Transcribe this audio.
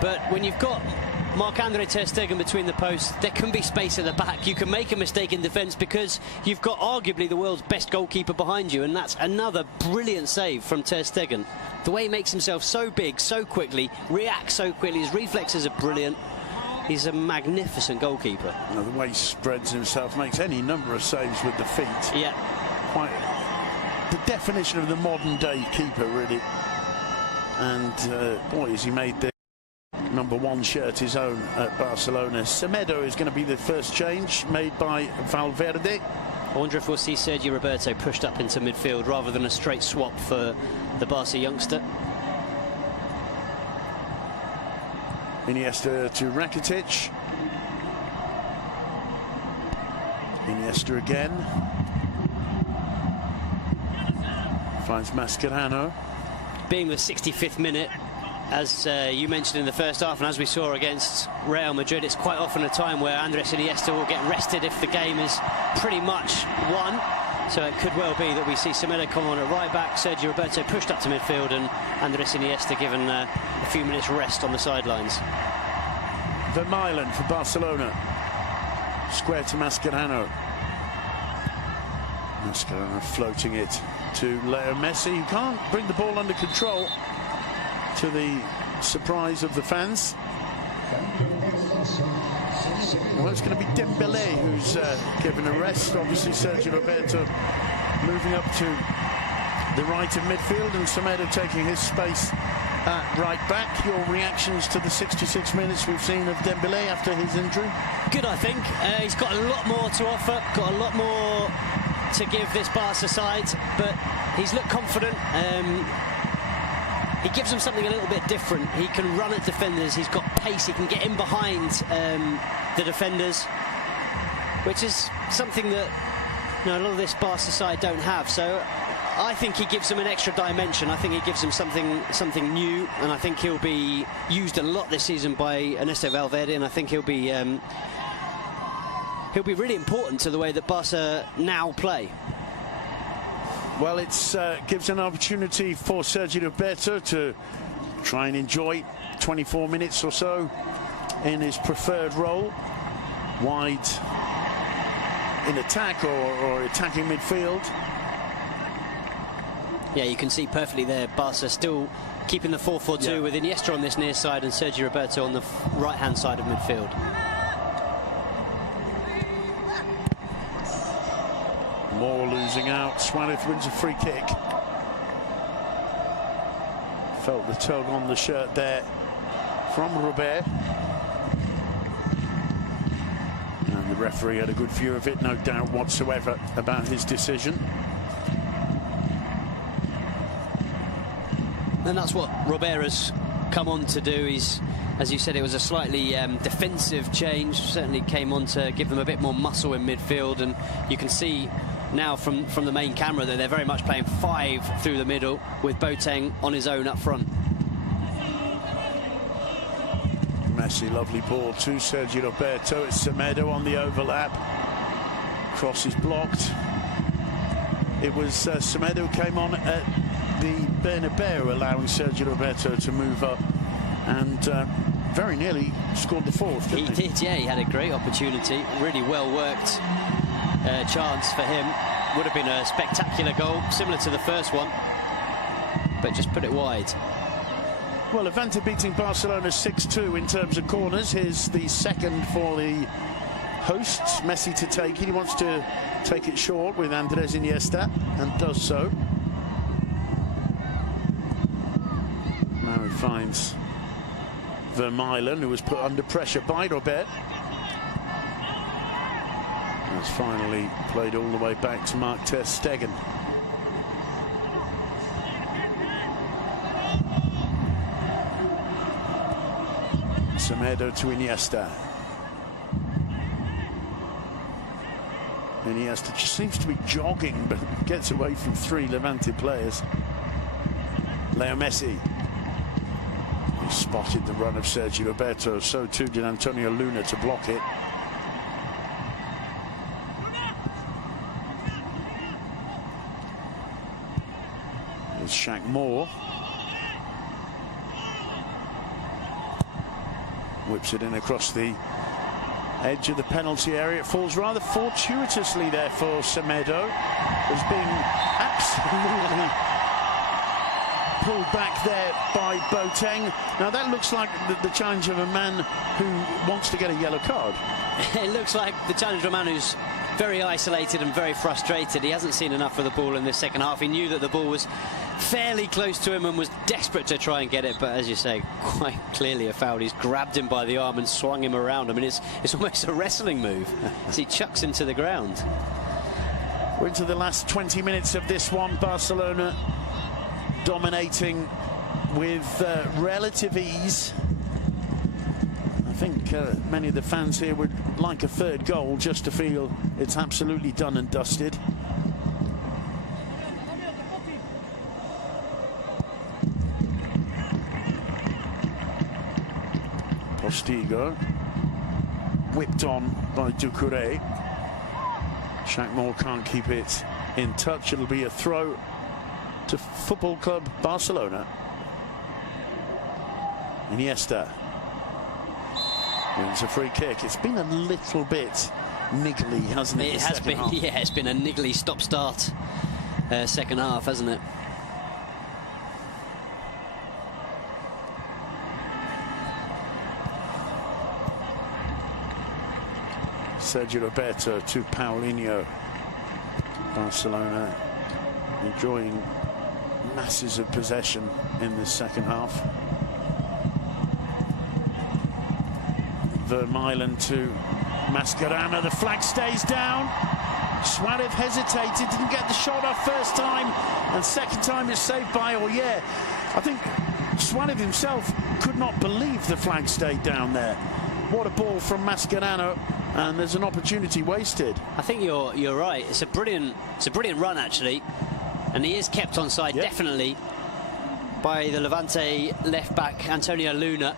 But when you've got Marc-Andre ter Stegen between the posts, there can be space at the back. You can make a mistake in defence because you've got arguably the world's best goalkeeper behind you, and that's another brilliant save from ter Stegen. The way he makes himself so big, so quickly, reacts so quickly, his reflexes are brilliant. He's a magnificent goalkeeper. The way he spreads himself, makes any number of saves with the feet. Yeah. Quite the definition of the modern day keeper, really. And boy, has he made the #1 shirt his own at Barcelona. Semedo is going to be the first change made by Valverde. I wonder if we'll see Sergio Roberto pushed up into midfield rather than a straight swap for the Barca youngster. Iniesta to Rakitic. Iniesta again. Finds Mascherano. Being the 65th minute, as you mentioned in the first half, and as we saw against Real Madrid, it's quite often a time where Andres Iniesta will get rested if the game is pretty much won. So it could well be that we see Semedo come on at right back, Sergio Roberto pushed up to midfield, and Andres Iniesta given a few minutes rest on the sidelines. Vermaelen for Barcelona. Square to Mascherano. Mascherano floating it to Leo Messi, who can't bring the ball under control, to the surprise of the fans. Well, it's going to be Dembélé who's given a rest. Obviously, Sergio Roberto moving up to the right of midfield, and Semedo taking his space at right back. Your reactions to the 66 minutes we've seen of Dembélé after his injury? Good, I think. He's got a lot more to offer, got a lot more to give this Barca side, but he's looked confident. He gives them something a little bit different. He can run at defenders, he's got pace, he can get in behind the defenders, which is something that a lot of this Barca side don't have. So I think he gives them an extra dimension. I think he gives them something new, and I think he'll be used a lot this season by Ernesto Valverde, and I think he'll be really important to the way that Barca now play. Well, it gives an opportunity for Sergio Roberto to try and enjoy 24 minutes or so in his preferred role, wide in attack or attacking midfield. Yeah, you can see perfectly there, Barca still keeping the 4-4-2 with Iniesta on this near side and Sergio Roberto on the right-hand side of midfield. Moore losing out. Suarez wins a free kick. Felt the tug on the shirt there from Robert. And the referee had a good view of it, no doubt whatsoever about his decision. And that's what Robert has come on to do. He's, as you said, it was a slightly defensive change. Certainly came on to give them a bit more muscle in midfield, and you can see now from the main camera that they're very much playing 5 through the middle with Boateng on his own up front. Messi, lovely ball to Sergio Roberto. It's Semedo on the overlap. Cross is blocked. It was Semedo who came on at the Bernabeu, allowing Sergio Roberto to move up and very nearly scored the fourth. He did, yeah. He had a great opportunity, really well worked chance for him. Would have been a spectacular goal, similar to the first one, but just put it wide. Well, Levante beating Barcelona 6-2 in terms of corners. Here's the second for the hosts. Messi to take it. He wants to take it short with Andres Iniesta, and does so. Now he finds Vermaelen, who was put under pressure by Robert. Has finally played all the way back to Marc ter Stegen. Semedo to Iniesta. Iniesta just seems to be jogging, but gets away from 3 Levante players. Leo Messi. He spotted the run of Sergio Roberto, so too did Antonio Luna to block it. Shaq Moore. whips it in across the edge of the penalty area. It falls rather fortuitously there for Semedo. Has been absolutely pulled back there by Boateng. Now that looks like the challenge of a man who wants to get a yellow card. It looks like the challenge of a man who's very isolated and very frustrated. He hasn't seen enough of the ball in this second half. He knew that the ball was fairly close to him and was desperate to try and get it, but as you say, quite clearly a foul. He's grabbed him by the arm and swung him around. I mean, it's almost a wrestling move as he chucks him to the ground. We're into the last 20 minutes of this one. Barcelona dominating with relative ease. I think many of the fans here would like a third goal just to feel it's absolutely done and dusted. Postigo whipped on by Doucouré. Shakhtar can't keep it in touch. It'll be a throw to Football Club Barcelona. Iniesta wins a free kick. It's been a little bit niggly, hasn't it? It has been, yeah, it's been a niggly stop-start second half, hasn't it? Sergio Roberto to Paulinho. Barcelona enjoying masses of possession in the second half. Vermaelen to Mascherano. The flag stays down. Suarez hesitated, didn't get the shot off first time, and second time it's saved by Oyer. I think Suarez himself could not believe the flag stayed down there. What a ball from Mascherano, and there's an opportunity wasted. I think you're right. It's a brilliant run actually, and he is kept onside definitely by the Levante left back Antonio Luna.